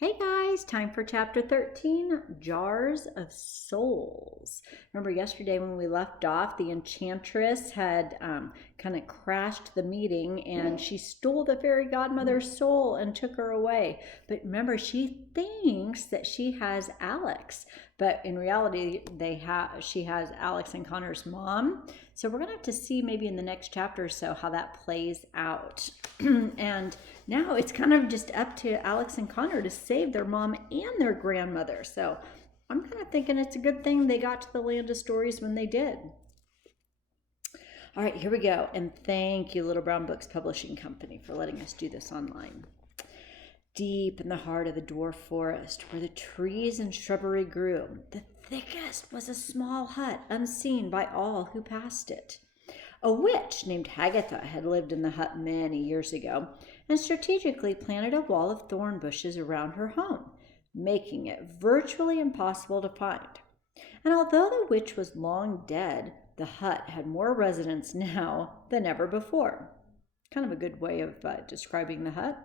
Hey guys, time for chapter 13, Jars of Souls. Remember yesterday when we left off, the enchantress had kind of crashed the meeting and she stole the fairy godmother's soul and took her away. But remember, she thinks that she has Alex, but in reality, she has Alex and Connor's mom. So we're gonna have to see maybe in the next chapter or so how that plays out. And now it's kind of just up to Alex and Connor to save their mom and their grandmother. So I'm kind of thinking it's a good thing they got to the Land of Stories when they did. All right, here we go. And thank you, Little Brown Books Publishing Company, for letting us do this online. Deep in the heart of the dwarf forest, where the trees and shrubbery grew, the thickest was a small hut, unseen by all who passed it. A witch named Hagatha had lived in the hut many years ago and strategically planted a wall of thorn bushes around her home, making it virtually impossible to find. And although the witch was long dead, the hut had more residents now than ever before. Kind of a good way of describing the hut.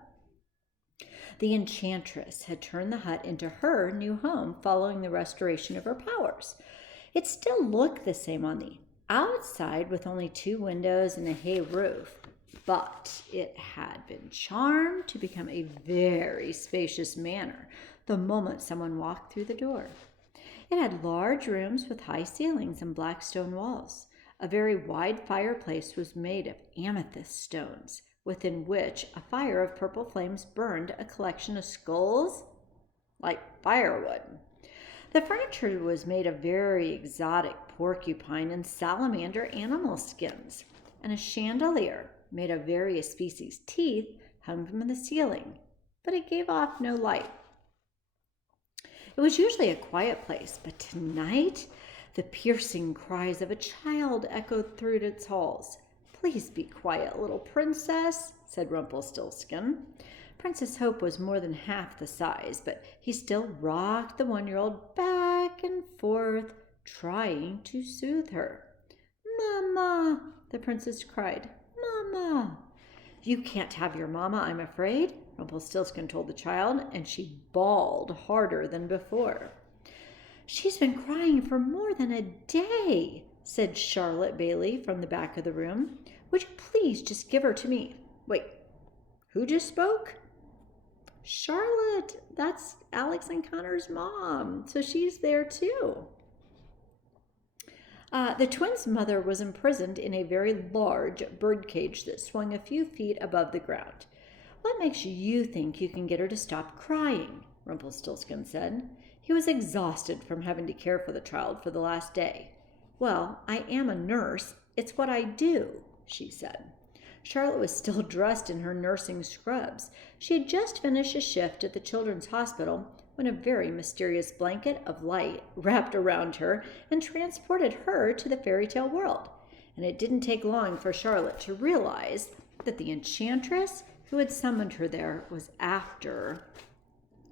The enchantress had turned the hut into her new home following the restoration of her powers. It still looked the same on the outside with only 2 windows and a hay roof, but it had been charmed to become a very spacious manor the moment someone walked through the door. It had large rooms with high ceilings and black stone walls. A very wide fireplace was made of amethyst stones, within which a fire of purple flames burned a collection of skulls like firewood. The furniture was made of very exotic porcupine and salamander animal skins, and a chandelier made of various species' teeth hung from the ceiling, but it gave off no light. It was usually a quiet place, but tonight the piercing cries of a child echoed through its halls. "Please be quiet, little princess," said Rumpelstiltskin. Princess Hope was more than half the size, but he still rocked the 1-year-old back and forth, trying to soothe her. "Mama," the princess cried. "Mama." "You can't have your mama, I'm afraid," Rumpelstiltskin told the child, and she bawled harder than before. "She's been crying for more than a day," said Charlotte Bailey from the back of the room. "Would you please just give her to me?" Wait, who just spoke? Charlotte, that's Alex and Connor's mom, so she's there too. The twins' mother was imprisoned in a very large birdcage that swung a few feet above the ground. "What makes you think you can get her to stop crying?" Rumpelstiltskin said. He was exhausted from having to care for the child for the last day. "Well, I am a nurse. It's what I do," she said. Charlotte was still dressed in her nursing scrubs. She had just finished a shift at the children's hospital when a very mysterious blanket of light wrapped around her and transported her to the fairy tale world. And it didn't take long for Charlotte to realize that the enchantress who had summoned her there was after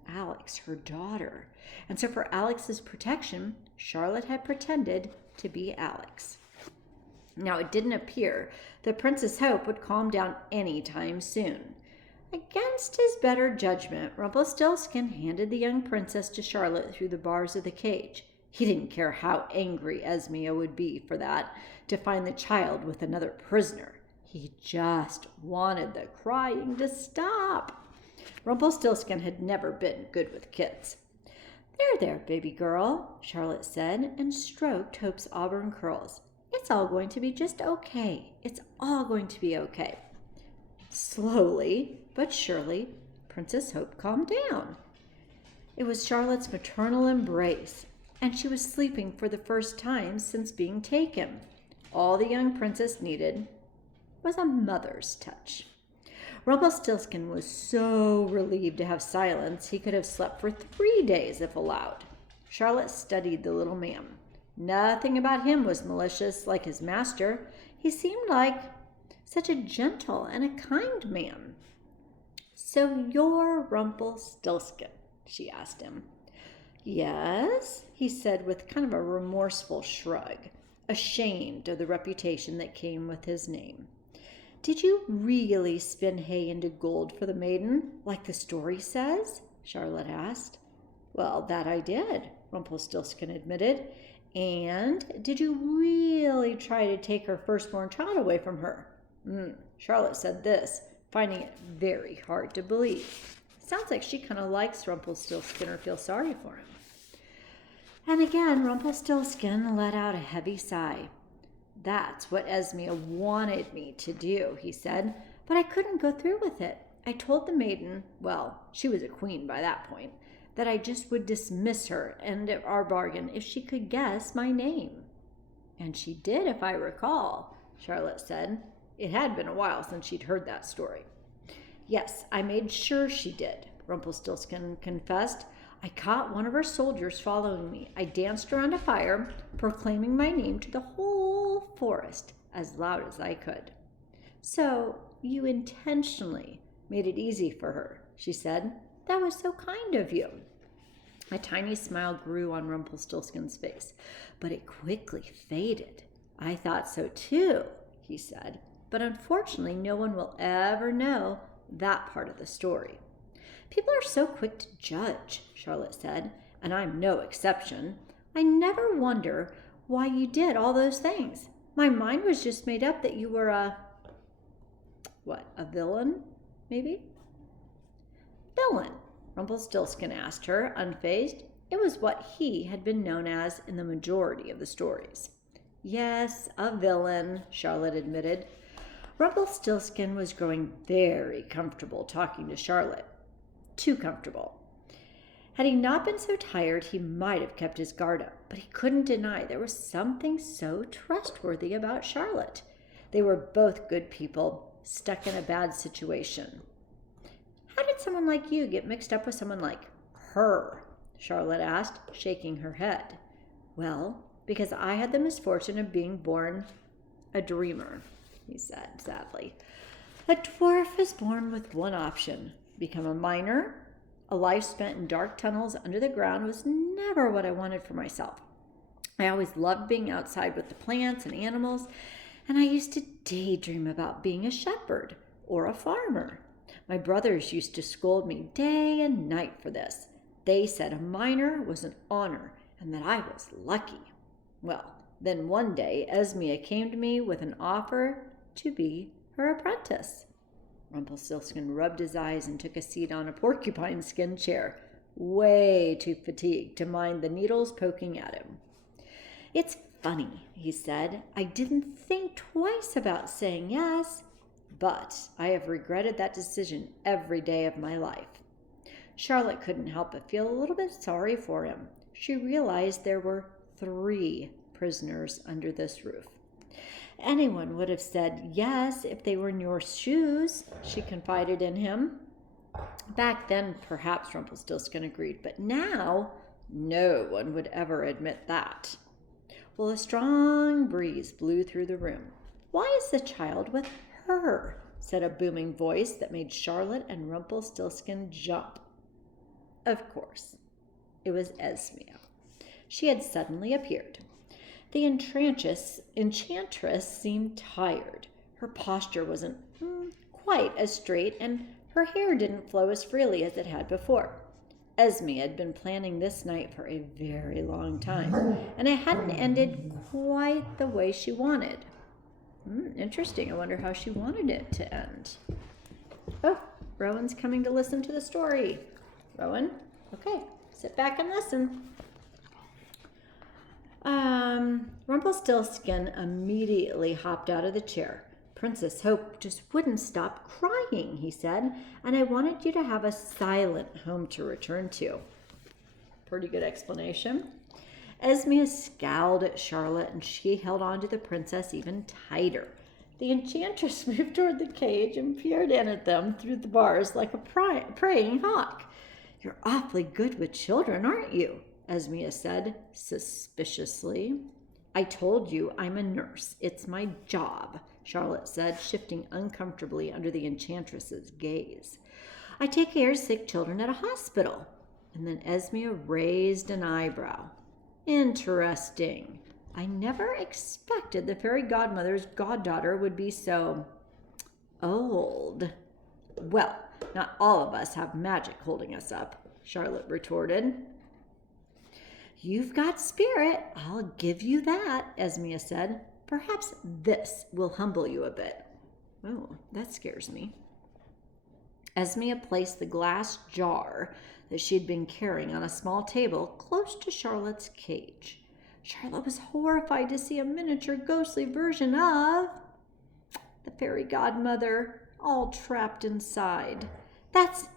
Alex, her daughter. And so for Alex's protection, Charlotte had pretended to be Alex. Now, it didn't appear that Princess Hope would calm down any time soon. Against his better judgment, Rumpelstiltskin handed the young princess to Charlotte through the bars of the cage. He didn't care how angry Esmea would be for that, to find the child with another prisoner. He just wanted the crying to stop. Rumpelstiltskin had never been good with kids. There, baby girl," Charlotte said, and stroked Hope's auburn curls. "It's all going to be just okay. It's all going to be okay." Slowly but surely, Princess Hope calmed down. It was Charlotte's maternal embrace, and she was sleeping for the first time since being taken. All the young princess needed was a mother's touch. Rumpelstiltskin was so relieved to have silence he could have slept for 3 days if allowed. Charlotte studied the little man. Nothing about him was malicious like his master. He seemed like such a gentle and a kind man. "So you're Rumpelstiltskin?" she asked him. "Yes," he said with kind of a remorseful shrug, ashamed of the reputation that came with his name. "Did you really spin hay into gold for the maiden, like the story says?" Charlotte asked. Well, that I did, Rumpelstiltskin admitted. And did you really try to take her firstborn child away from her? Charlotte said this, finding it very hard to believe. Sounds like she kind of likes Rumpelstiltskin or feels sorry for him. And again, Rumpelstiltskin let out a heavy sigh. That's what Esmea wanted me to do, he said, but I couldn't go through with it. I told the maiden, well, she was a queen by that point, that I just would dismiss her and our bargain if she could guess my name. And she did, if I recall, Charlotte said. It had been a while since she'd heard that story. Yes, I made sure she did, Rumpelstiltskin confessed. I caught one of her soldiers following me. I danced around a fire, proclaiming my name to the whole forest as loud as I could. So you intentionally made it easy for her, she said. That was so kind of you. A tiny smile grew on Rumpelstiltskin's face, but it quickly faded. I thought so too, he said, but unfortunately no one will ever know that part of the story. People are so quick to judge, Charlotte said, and I'm no exception. I never wonder why you did all those things. My mind was just made up that you were a villain, maybe? Villain, Rumpelstiltskin asked her, unfazed. It was what he had been known as in the majority of the stories. Yes, a villain, Charlotte admitted. Rumpelstiltskin was growing very comfortable talking to Charlotte. Too comfortable. Had he not been so tired, he might have kept his guard up, but he couldn't deny there was something so trustworthy about Charlotte. They were both good people, stuck in a bad situation. How did someone like you get mixed up with someone like her? Charlotte asked, shaking her head. Well, because I had the misfortune of being born a dreamer, he said sadly. A dwarf is born with one option. Become a miner. A life spent in dark tunnels under the ground was never what I wanted for myself. I always loved being outside with the plants and animals, and I used to daydream about being a shepherd or a farmer. My brothers used to scold me day and night for this. They said a miner was an honor and that I was lucky. Well, then one day Esmea came to me with an offer to be her apprentice. Rumpelstiltskin rubbed his eyes and took a seat on a porcupine skin chair, way too fatigued to mind the needles poking at him. It's funny, he said. I didn't think twice about saying yes, but I have regretted that decision every day of my life. Charlotte couldn't help but feel a little bit sorry for him. She realized there were 3 prisoners under this roof. Anyone would have said yes if they were in your shoes, she confided in him. Back then, perhaps Rumpelstiltskin agreed, but now no one would ever admit that. Well, a strong breeze blew through the room. Why is the child with her? Said a booming voice that made Charlotte and Rumpelstiltskin jump. Of course, it was Esmea. She had suddenly appeared. The enchantress seemed tired. Her posture wasn't quite as straight, and her hair didn't flow as freely as it had before. Esmea had been planning this night for a very long time, and it hadn't ended quite the way she wanted. Interesting. I wonder how she wanted it to end. Oh, Rowan's coming to listen to the story. Rowan, okay, sit back and listen. Rumpelstiltskin immediately hopped out of the chair. Princess Hope just wouldn't stop crying, he said, and I wanted you to have a silent home to return to. Pretty good explanation. Esmea scowled at Charlotte, and she held on to the princess even tighter. The enchantress moved toward the cage and peered in at them through the bars like a praying hawk. You're awfully good with children, aren't you? Esmea said suspiciously. I told you I'm a nurse. It's my job, Charlotte said, shifting uncomfortably under the enchantress's gaze. I take care of sick children at a hospital. And then Esmea raised an eyebrow. Interesting. I never expected the fairy godmother's goddaughter would be so old. Well, not all of us have magic holding us up. Charlotte retorted. You've got spirit, I'll give you that, Esmea said. Perhaps this will humble you a bit. Oh, that scares me. Esmea placed the glass jar that she'd been carrying on a small table close to Charlotte's cage. Charlotte was horrified to see a miniature ghostly version of the fairy godmother, all trapped inside. That's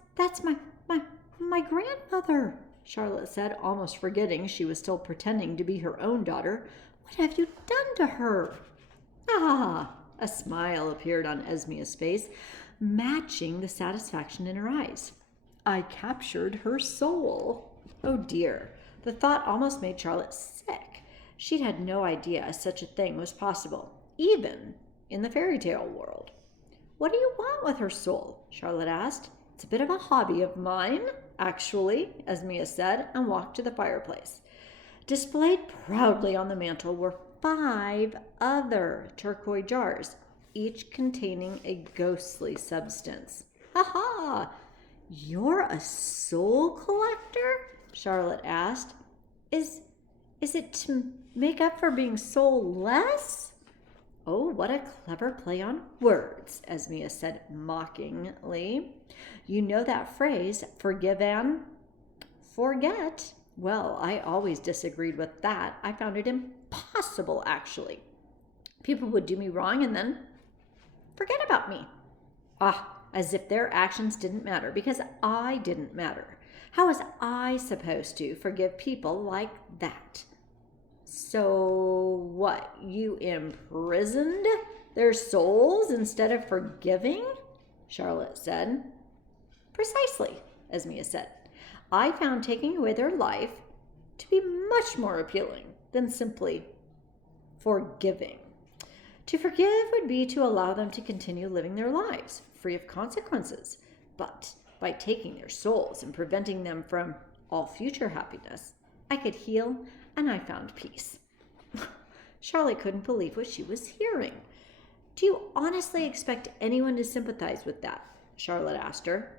my grandmother, Charlotte said, almost forgetting she was still pretending to be her own daughter. What have you done to her? Ah, a smile appeared on Esmea's face, matching the satisfaction in her eyes. I captured her soul. Oh dear, the thought almost made Charlotte sick. She'd had no idea such a thing was possible, even in the fairy tale world. What do you want with her soul? Charlotte asked. It's a bit of a hobby of mine, actually, Esmea said, and walked to the fireplace. Displayed proudly on the mantel were 5 other turquoise jars, each containing a ghostly substance. Ha ha! You're a soul collector? Charlotte asked. Is it to make up for being soulless? Oh, what a clever play on words, Esmea said mockingly. You know that phrase, forgive and forget? Well, I always disagreed with that. I found it impossible, actually. People would do me wrong and then forget about me. Ah, as if their actions didn't matter, because I didn't matter. How was I supposed to forgive people like that? So what, you imprisoned their souls instead of forgiving? Charlotte said. Precisely, Esmea said. I found taking away their life to be much more appealing than simply forgiving. To forgive would be to allow them to continue living their lives, free of consequences. But by taking their souls and preventing them from all future happiness, I could heal and I found peace. Charlotte couldn't believe what she was hearing. Do you honestly expect anyone to sympathize with that? Charlotte asked her.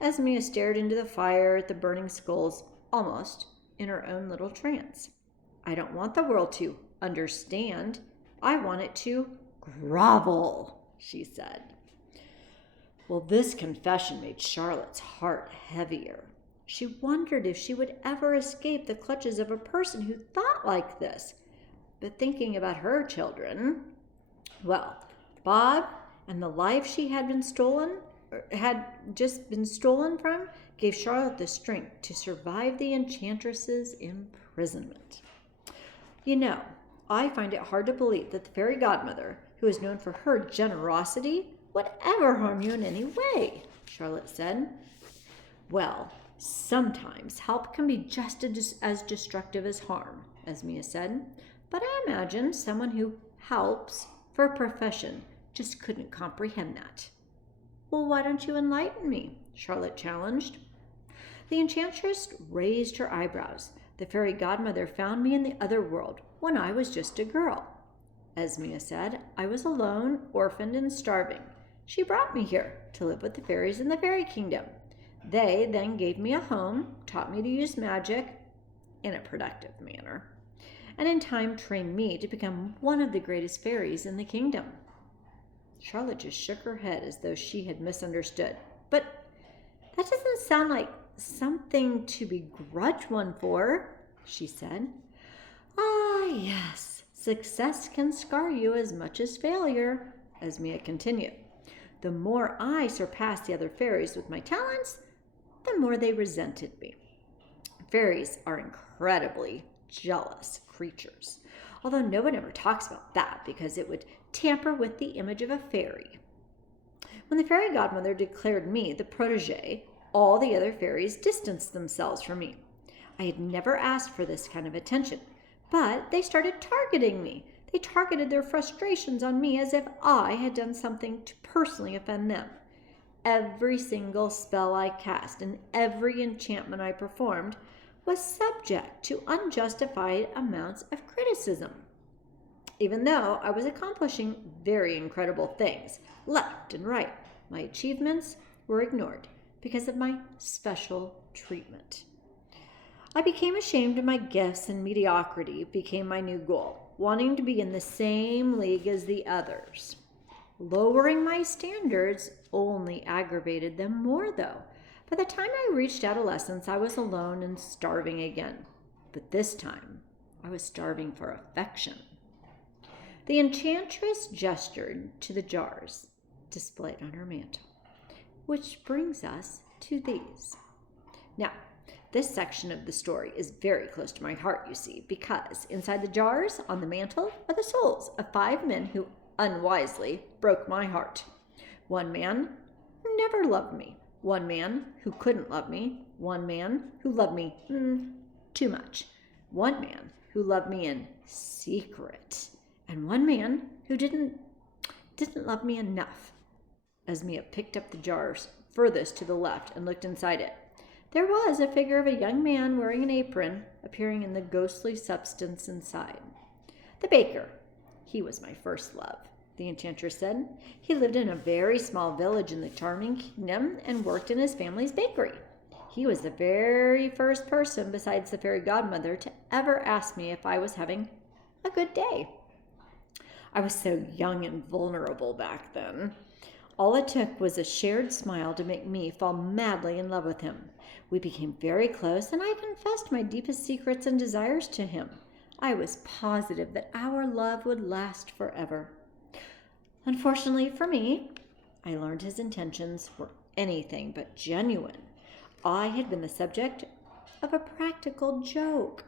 Esmea stared into the fire at the burning skulls, almost in her own little trance. I don't want the world to understand. I want it to grovel, she said. Well, this confession made Charlotte's heart heavier. She wondered if she would ever escape the clutches of a person who thought like this. But thinking about her children, well, Bob and the life she had just been stolen from, gave Charlotte the strength to survive the enchantress's imprisonment. You know, I find it hard to believe that the fairy godmother, who is known for her generosity, would ever harm you in any way, Charlotte said. Well, sometimes help can be just as destructive as harm, Esmea said. But I imagine someone who helps for a profession just couldn't comprehend that. Well, why don't you enlighten me? Charlotte challenged. The enchantress raised her eyebrows. The fairy godmother found me in the other world when I was just a girl. Esmea said, I was alone, orphaned, and starving. She brought me here to live with the fairies in the fairy kingdom. They then gave me a home, taught me to use magic in a productive manner, and in time trained me to become one of the greatest fairies in the kingdom. Charlotte just shook her head as though she had misunderstood. But that doesn't sound like something to begrudge one for, she said. Ah, yes, success can scar you as much as failure, Esmea continued. The more I surpassed the other fairies with my talents, the more they resented me. Fairies are incredibly jealous creatures, although no one ever talks about that because it would tamper with the image of a fairy. When the fairy godmother declared me the protege, all the other fairies distanced themselves from me. I had never asked for this kind of attention, but they started targeting me. They targeted their frustrations on me as if I had done something to personally offend them. Every single spell I cast and every enchantment I performed was subject to unjustified amounts of criticism. Even though I was accomplishing very incredible things, left and right, my achievements were ignored. because of my special treatment. I became ashamed of my gifts, and mediocrity became my new goal, wanting to be in the same league as the others. Lowering my standards only aggravated them more, though. By the time I reached adolescence, I was alone and starving again. But this time, I was starving for affection. The enchantress gestured to the jars displayed on her mantle, which brings us to these. Now, this section of the story is very close to my heart, you see, because inside the jars on the mantle are the souls of 5 men who unwisely broke my heart. 1 man who never loved me, 1 man who couldn't love me, 1 man who loved me too much, 1 man who loved me in secret, and 1 man who didn't love me enough. As Mia picked up the jars furthest to the left and looked inside it, there was a figure of a young man wearing an apron appearing in the ghostly substance inside. The baker. He was my first love, the enchantress said. He lived in a very small village in the Charming Kingdom and worked in his family's bakery. He was the very first person besides the fairy godmother to ever ask me if I was having a good day. I was so young and vulnerable back then. All it took was a shared smile to make me fall madly in love with him. We became very close, and I confessed my deepest secrets and desires to him. I was positive that our love would last forever. Unfortunately for me, I learned his intentions were anything but genuine. I had been the subject of a practical joke.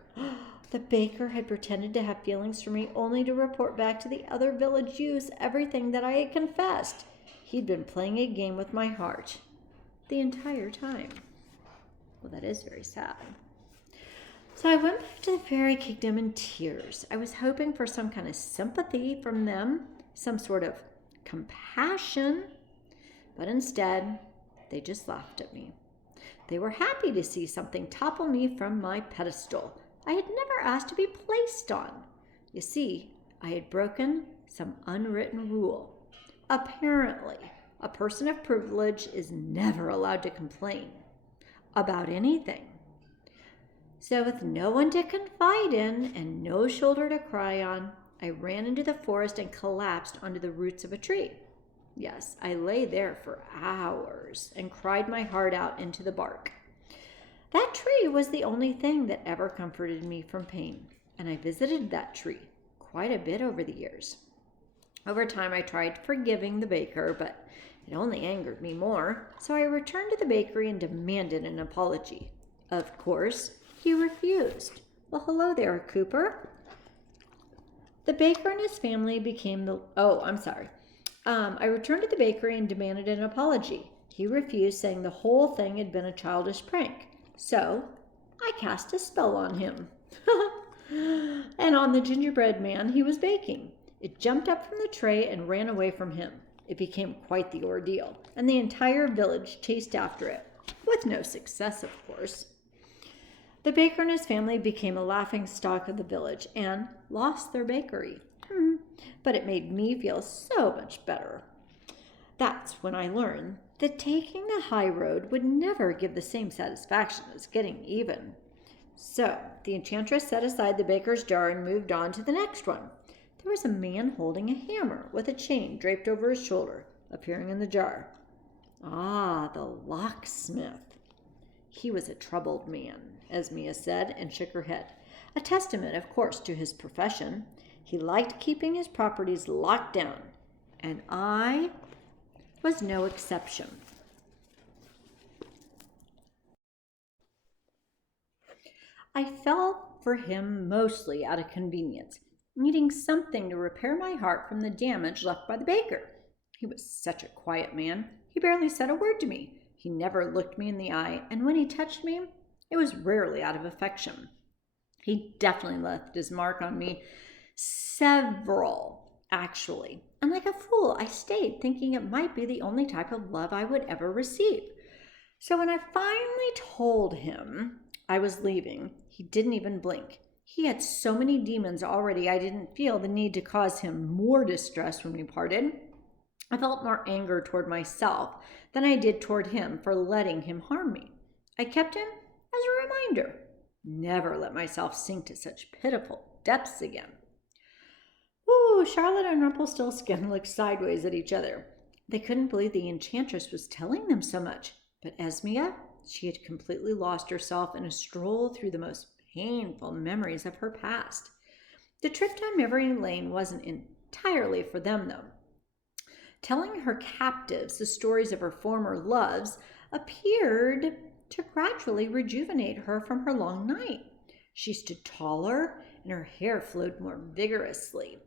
The baker had pretended to have feelings for me only to report back to the other village youths everything that I had confessed. He'd been playing a game with my heart the entire time. Well, that is very sad. So I went back to the fairy kingdom in tears. I was hoping for some kind of sympathy from them, some sort of compassion, but instead, they just laughed at me. They were happy to see something topple me from my pedestal I had never asked to be placed on. You see, I had broken some unwritten rule. Apparently, a person of privilege is never allowed to complain about anything. So with no one to confide in and no shoulder to cry on, I ran into the forest and collapsed onto the roots of a tree. Yes, I lay there for hours and cried my heart out into the bark. That tree was the only thing that ever comforted me from pain, and I visited that tree quite a bit over the years. Over time, I tried forgiving the baker, but it only angered me more, so I returned to the bakery and demanded an apology. Of course, he refused. Well, hello there, Cooper. The baker and his family became I returned to the bakery and demanded an apology. He refused, saying the whole thing had been a childish prank. So I cast a spell on him and on the gingerbread man he was baking. It jumped up from the tray and ran away from him. It became quite the ordeal, and the entire village chased after it, with no success, of course. The baker and his family became a laughing stock of the village and lost their bakery. But it made me feel so much better. That's when I learned that taking the high road would never give the same satisfaction as getting even. So the enchantress set aside the baker's jar and moved on to the next one. There was a man holding a hammer with a chain draped over his shoulder, appearing in the jar. Ah, the locksmith. He was a troubled man, as Mia said, and shook her head. A testament, of course, to his profession. He liked keeping his properties locked down, and I was no exception. I fell for him mostly out of convenience, needing something to repair my heart from the damage left by the baker. He was such a quiet man. He barely said a word to me. He never looked me in the eye, and when he touched me, it was rarely out of affection. He definitely left his mark on me. Several, actually. And like a fool, I stayed, thinking it might be the only type of love I would ever receive. So when I finally told him I was leaving, he didn't even blink. He had so many demons already, I didn't feel the need to cause him more distress when we parted. I felt more anger toward myself than I did toward him for letting him harm me. I kept him as a reminder. Never let myself sink to such pitiful depths again. Ooh, Charlotte and Rumpelstiltskin looked sideways at each other. They couldn't believe the enchantress was telling them so much. But Esmea, she had completely lost herself in a stroll through the most painful memories of her past. The trip down memory lane wasn't entirely for them, though. Telling her captives the stories of her former loves appeared to gradually rejuvenate her from her long night. She stood taller, and her hair flowed more vigorously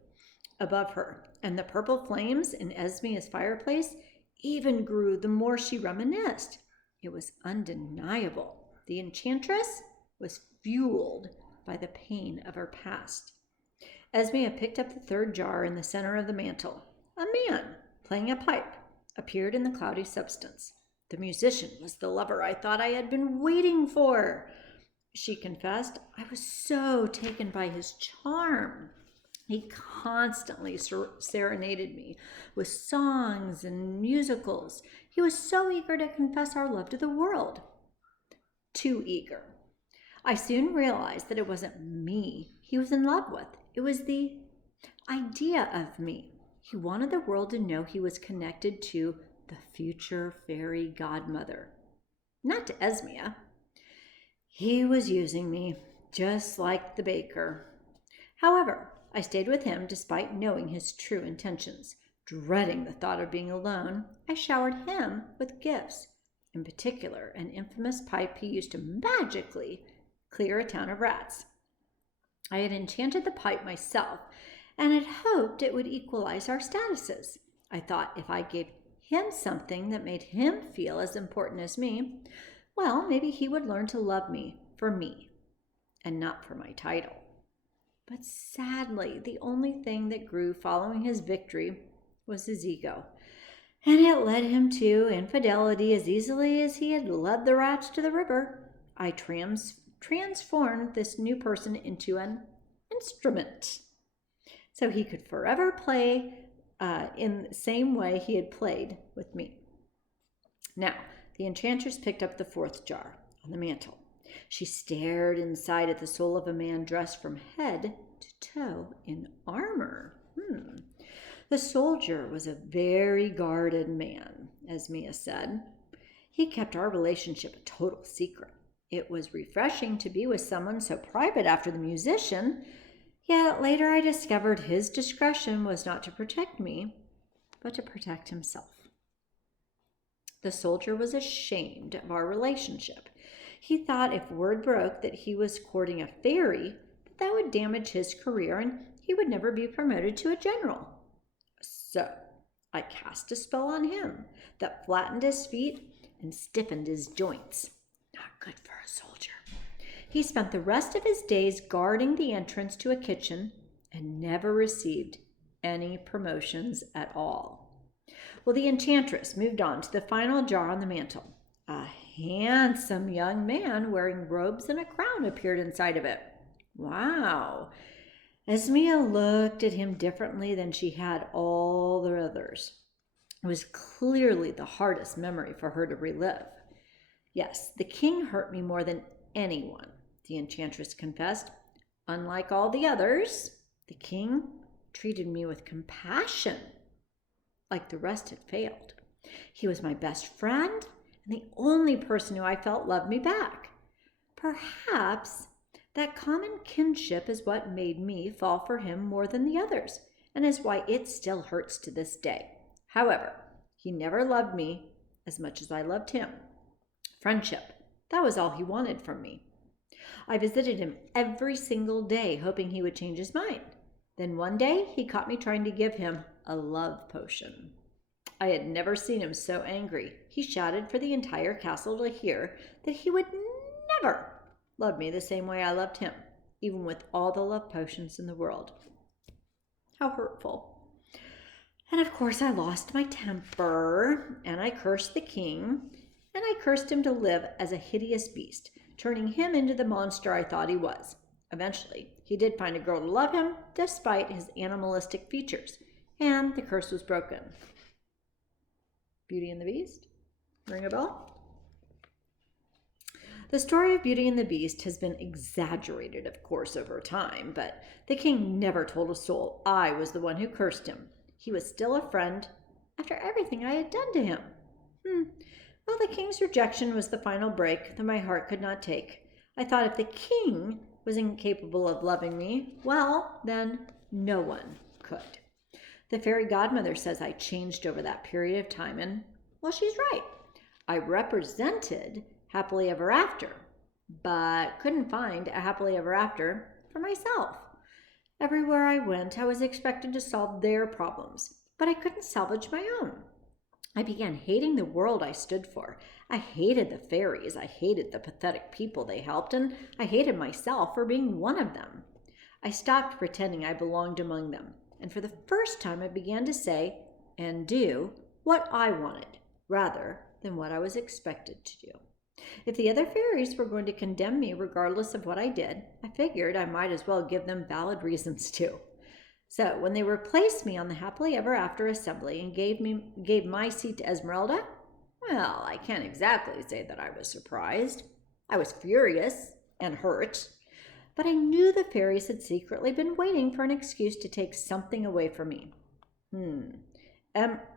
above her, and the purple flames in Esmea's fireplace even grew the more she reminisced. It was undeniable. The enchantress was fueled by the pain of her past. Esmea picked up the third jar in the center of the mantel. A man, playing a pipe, appeared in the cloudy substance. The musician was the lover I thought I had been waiting for, she confessed. I was so taken by his charm. He constantly serenaded me with songs and musicals. He was so eager to confess our love to the world. Too eager. I soon realized that it wasn't me he was in love with. It was the idea of me. He wanted the world to know he was connected to the future fairy godmother, not to Esmea. He was using me, just like the baker. However, I stayed with him despite knowing his true intentions. Dreading the thought of being alone, I showered him with gifts, in particular an infamous pipe he used to magically clear a town of rats. I had enchanted the pipe myself and had hoped it would equalize our statuses. I thought if I gave him something that made him feel as important as me, well, maybe he would learn to love me and not for my title. But sadly, the only thing that grew following his victory was his ego, and it led him to infidelity as easily as he had led the rats to the river. I transformed this new person into an instrument, so he could forever play in the same way he had played with me. Now, the enchantress picked up the fourth jar on the mantel. She stared inside at the soul of a man dressed from head to toe in armor. The soldier was a very guarded man, Esmea said. He kept our relationship a total secret. It was refreshing to be with someone so private after the musician, yet later I discovered his discretion was not to protect me, but to protect himself. The soldier was ashamed of our relationship. He thought if word broke that he was courting a fairy, that would damage his career and he would never be promoted to a general. So I cast a spell on him that flattened his feet and stiffened his joints. Not good for a soldier. He spent the rest of his days guarding the entrance to a kitchen and never received any promotions at all. Well, the enchantress moved on to the final jar on the mantel. A handsome young man wearing robes and a crown appeared inside of it. Wow. Esmea looked at him differently than she had all the others. It was clearly the hardest memory for her to relive. Yes, the king hurt me more than anyone, the enchantress confessed. Unlike all the others, the king treated me with compassion, like the rest had failed. He was my best friend and the only person who I felt loved me back. Perhaps that common kinship is what made me fall for him more than the others, and is why it still hurts to this day. However, he never loved me as much as I loved him. Friendship, that was all he wanted from me. I visited him every single day, hoping he would change his mind. Then one day, he caught me trying to give him a love potion. I had never seen him so angry. He shouted for the entire castle to hear that he would never love me the same way I loved him, even with all the love potions in the world. How hurtful. And of course, I lost my temper, and I cursed the king, and I cursed him to live as a hideous beast, turning him into the monster I thought he was. Eventually, he did find a girl to love him, despite his animalistic features, and the curse was broken. Beauty and the Beast? Ring a bell? The story of Beauty and the Beast has been exaggerated, of course, over time, but the king never told a soul I was the one who cursed him. He was still a friend after everything I had done to him. Well, the king's rejection was the final break that my heart could not take. I thought if the king was incapable of loving me, well, then no one could. The fairy godmother says I changed over that period of time, and, well, she's right. I represented happily ever after, but couldn't find a happily ever after for myself. Everywhere I went, I was expected to solve their problems, but I couldn't salvage my own. I began hating the world I stood for. I hated the fairies. I hated the pathetic people they helped, and I hated myself for being one of them. I stopped pretending I belonged among them, and for the first time I began to say and do what I wanted, rather than what I was expected to do. If the other fairies were going to condemn me regardless of what I did, I figured I might as well give them valid reasons to. So when they replaced me on the Happily Ever After assembly and gave my seat to Esmeralda, well, I can't exactly say that I was surprised. I was furious and hurt, but I knew the fairies had secretly been waiting for an excuse to take something away from me.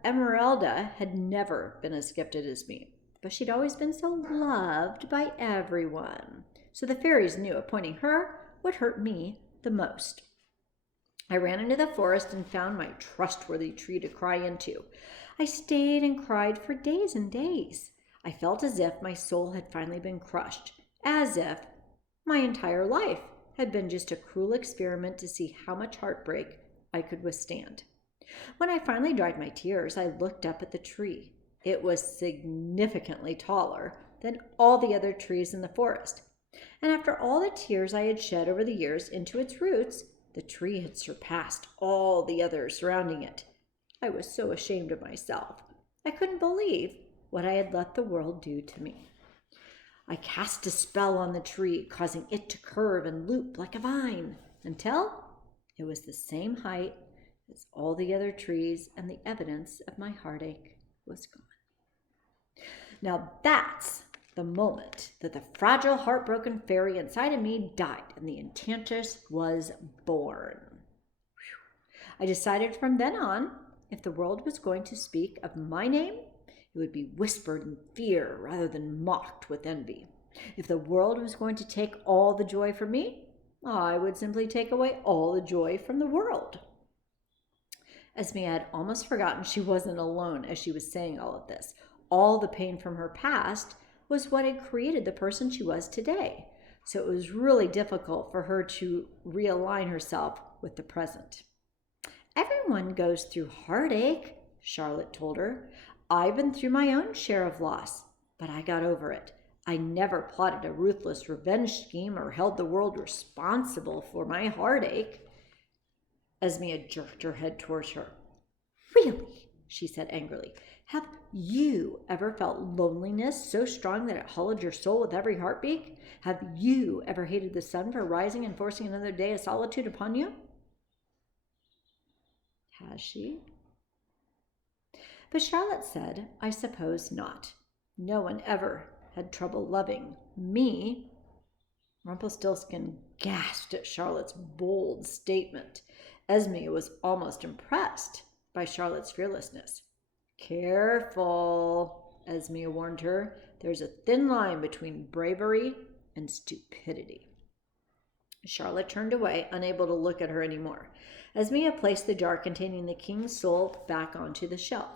Esmeralda had never been as gifted as me, but she'd always been so loved by everyone. So the fairies knew appointing her would hurt me the most. I ran into the forest and found my trustworthy tree to cry into. I stayed and cried for days and days. I felt as if my soul had finally been crushed, as if my entire life had been just a cruel experiment to see how much heartbreak I could withstand. When I finally dried my tears, I looked up at the tree. It was significantly taller than all the other trees in the forest. And after all the tears I had shed over the years into its roots, the tree had surpassed all the others surrounding it. I was so ashamed of myself. I couldn't believe what I had let the world do to me. I cast a spell on the tree, causing it to curve and loop like a vine, until it was the same height as all the other trees, and the evidence of my heartache was gone. Now that's the moment that the fragile, heartbroken fairy inside of me died and the enchantress was born. I decided from then on, if the world was going to speak of my name, it would be whispered in fear rather than mocked with envy. If the world was going to take all the joy from me, I would simply take away all the joy from the world. Esme had almost forgotten she wasn't alone as she was saying all of this. All the pain from her past was what had created the person she was today. So it was really difficult for her to realign herself with the present. Everyone goes through heartache, Charlotte told her. I've been through my own share of loss, but I got over it. I never plotted a ruthless revenge scheme or held the world responsible for my heartache. Esme jerked her head towards her. Really? She said angrily. Have you ever felt loneliness so strong that it hollowed your soul with every heartbeat? Have you ever hated the sun for rising and forcing another day of solitude upon you? Has she? But Charlotte said, I suppose not. No one ever had trouble loving me. Rumpelstiltskin gasped at Charlotte's bold statement. Esme was almost impressed by Charlotte's fearlessness. Careful, Esme warned her. There's a thin line between bravery and stupidity. Charlotte turned away, unable to look at her anymore. Esme placed the jar containing the king's soul back onto the shelf.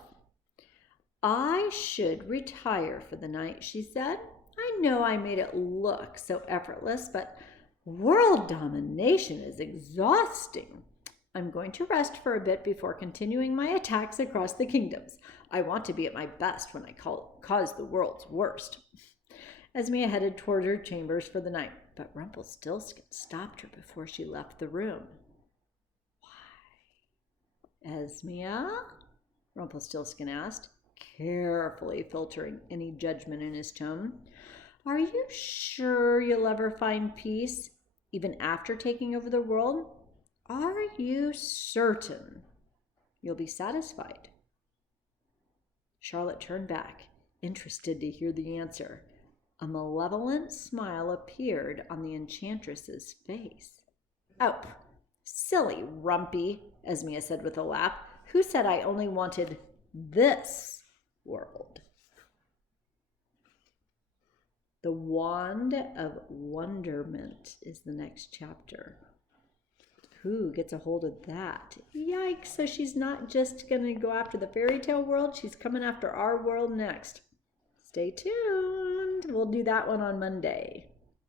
I should retire for the night, she said. I know I made it look so effortless, but world domination is exhausting. I'm going to rest for a bit before continuing my attacks across the kingdoms. I want to be at my best when I cause the world's worst. Esme headed toward her chambers for the night, but Rumpelstiltskin stopped her before she left the room. Why? Esme? Rumpelstiltskin asked, carefully filtering any judgment in his tone. Are you sure you'll ever find peace, even after taking over the world? Are you certain you'll be satisfied? Charlotte turned back, interested to hear the answer. A malevolent smile appeared on the enchantress's face. "Oh, silly rumpy," Esmea said with a laugh. "Who said I only wanted this world?" The Wand of Wonderment is the next chapter. Who gets a hold of that? Yikes, so she's not just going to go after the fairy tale world, she's coming after our world next. Stay tuned. We'll do that one on Monday.